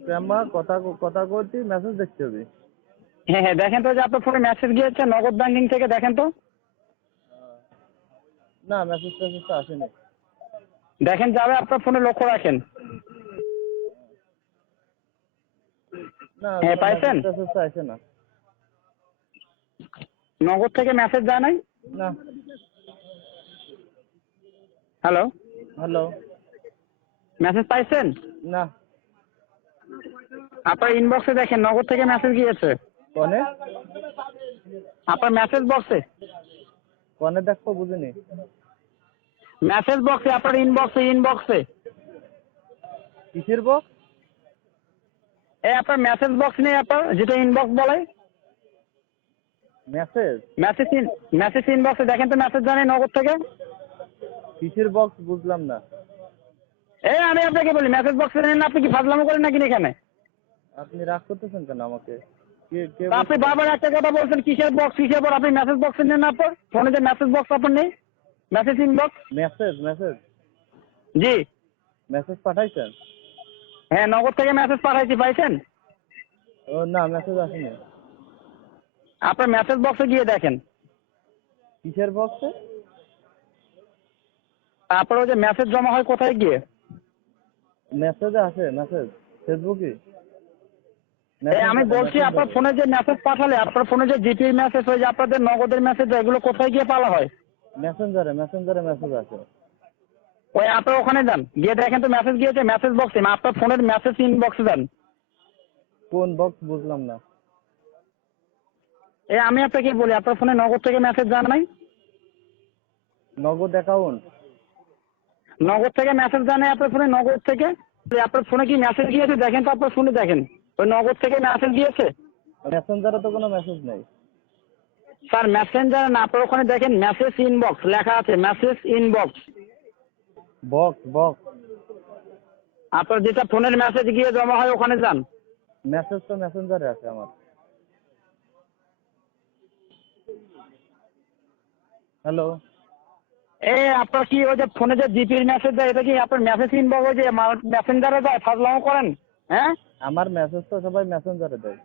প্রেমা কথা কথা করছি মেসেজ দেখতে হবে হ্যাঁ হ্যাঁ দেখেন তো যে আপনার ফোনে মেসেজ গিয়েছে নগদ ব্যাংকিং থেকে দেখেন তো। না মেসেজ টেসেজ তো আসেনি। দেখেন যাবে আপনার ফোনে লক্ষ্য রাখেন। না হ্যাঁ, পাইছেন? টেসেজ তো আসে না। নগদ থেকে মেসেজ যায় নাই? না। হ্যালো হ্যালো মেসেজ পাইছেন? না। আপনার ইনবক্সে দেখেন নগদ থেকে মেসেজ গিয়েছে। কনে? আপনার মেসেজ বক্সে কনে দেখব বুঝিনি। মেসেজ বক্সে আপনার ইনবক্সে ইনবক্সে কিসের বক্স এই আপনার মেসেজ বক্স নেই আপনার যেটা ইনবক্স বলে। মেসেজ মেসেজ ইন মেসেজ ইনবক্সে দেখেন তো মেসেজ জানেন নগদ থেকে। কিসের বক্স বুঝলাম না। এই আমি আপনাকে বলি মেসেজ বক্সে নেন আপনি কি ফাজলামো করেন নাকি এখানে? আপনি রাগ করতেছেন কেন আমাকে? আপনি বারবার একটা কথা বলছেন কিসের বক্স কিসের পর আপনি মেসেজ বক্সে নেন আপনার? ফোনে যে মেসেজ বক্স আপনার নেই? মেসেজ ইনবক্স মেসেজ মেসেজ জি। মেসেজ পাঠাইছেন? হ্যাঁ নগদ থেকে মেসেজ পাঠাইছি পাইছেন? ও না মেসেজ আসেনি। আপনার মেসেজ বক্সে গিয়ে দেখেন। কিসের বক্সে তারপরে ওই যে মেসেজ জমা হয় কোথায় গিয়ে? মেসেজে আসে মেসেজ ফেসবুকে আমি বলছি আপনার ফোনে যে মেসেজ পাঠালে আপনার ফোনে যে জিপির মেসেজ হয় যে আপনাদের নগদের মেসেজ এগুলো কোথায় গিয়ে পালা হয়? মেসেঞ্জারে মেসেঞ্জারে মেসেজ আসে ওই আপনার ওখানে যান গিয়ে দেখেন তো মেসেজ গিয়েছে মেসেজ বক্সে আপনার ফোনের মেসেজ ইনবক্সে যান। কোন বক্স বুঝলাম না। এই আমি আপনাকে বলি আপনার ফোনে নগদ থেকে মেসেজ যান নাই? নগদ অ্যাকাউন্ট নগদ থেকে মেসেজ জানে আপনার ফোনে নগদ থেকে। আপনার ফোনে কি মেসেজ গিয়েছে? দেখেন তো আপনার ফোনে দেখেন। ওই নগদ থেকে মেসেজ গিয়েছে? মেসেঞ্জারে তো কোনো মেসেজ নেই। স্যার মেসেঞ্জার না আপনার ওখানে দেখেন মেসেজ ইনবক্স লেখা আছে মেসেজ ইনবক্স বক্স বক্স আপনার যেটা ফোনের মেসেজ গিয়ে জমা হয় ওখানে যান। মেসেজ তো মেসেঞ্জারে আছে আমার। হ্যালো এই আপনার কি ওই যে ফোনে যে জিপির মেসেজ দেয়, এটা কি আপনার মেসেজ ইনবক্স ওই যে মেসেঞ্জারে যায় ফাজলামো করেন হ্যাঁ? আমার মেসেজ তো সবাই মেসেঞ্জারে দেয়।